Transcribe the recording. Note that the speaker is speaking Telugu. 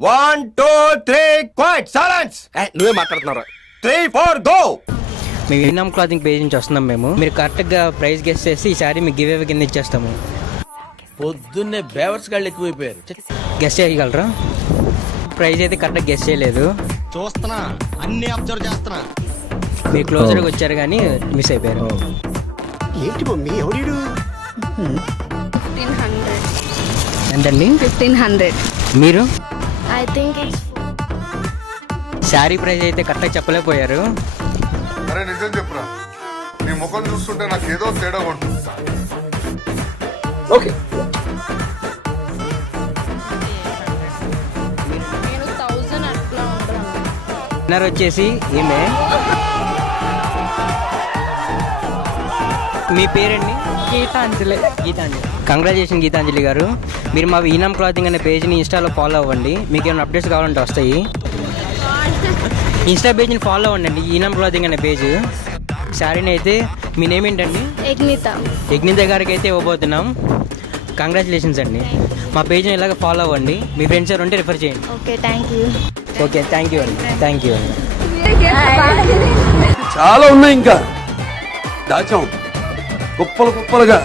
1 2 3 క్వైట్ సైలెన్స్. నువ్వే మాట్లాడుతున్నారా? 3 4 గో. మేము ఇనామ్ క్లాతింగ్ పేజ్ నుంచి వస్తున్నాం. మీరు కరెక్ట్గా ప్రైస్ గెస్ చేసి ఈసారి మీకు గివ్ అవే కింద ఇచ్చేస్తాము. పొద్దున్నే బేవర్స్ గాళ్ళు ఎక్కువైపోయారు. గెస్ చేయగలరా? ప్రైస్ అయితే కరెక్ట్గా గెస్ చేయలేదు. చూస్తున్నా, అన్ని అబ్జర్వ్ చేస్తున్నా. మీరు క్లోజర్గా వచ్చారు కానీ మిస్ అయిపోయారు. ఏంటి మమ్మీ ఎవడు? 1500. ఎంతండి? 1500. మీరు I think it's sari price అయితే కరెక్ట్గా చెప్పలేకపోయారు. అరే నిజం చెప్పురా, నీ ముఖం చూస్తుంటే నాకు ఏదో తేడా ఉంటుంది. ఓకే, నేను 1000 అట్లా ఉంటాను. విన్నర్ వచ్చేసి ఈమె. మీ పేరండి? గీతాంజలి. గీతాంజలి. కంగ్రాచులేషన్ గీతాంజలి గారు. మీరు మా ఈనామ్ క్లాతింగ్ అనే పేజ్ని ఇన్స్టాలో ఫాలో అవ్వండి. మీకు ఏమైనా అప్డేట్స్ కావాలంటే వస్తాయి. ఇన్స్టా పేజ్ని ఫాలో అవ్వండి, ఈనామ్ క్లాతింగ్ అనే పేజ్. శారీని అయితే మీ నేమ్ ఏంటండి? యజ్ఞిత గారికి అయితే ఇవ్వబోతున్నాం. కంగ్రాచులేషన్స్ అండి. మా పేజ్ని ఇలాగ ఫాలో అవ్వండి. మీ ఫ్రెండ్స్ ఎవరు ఉంటే రిఫర్ చేయండి. Okay, thank you. Okay, thank you అండి. థ్యాంక్ యూ అండి. చాలా ఉన్నాయి ఇంకా దాచాం కుప్పలు కుప్పలుగా.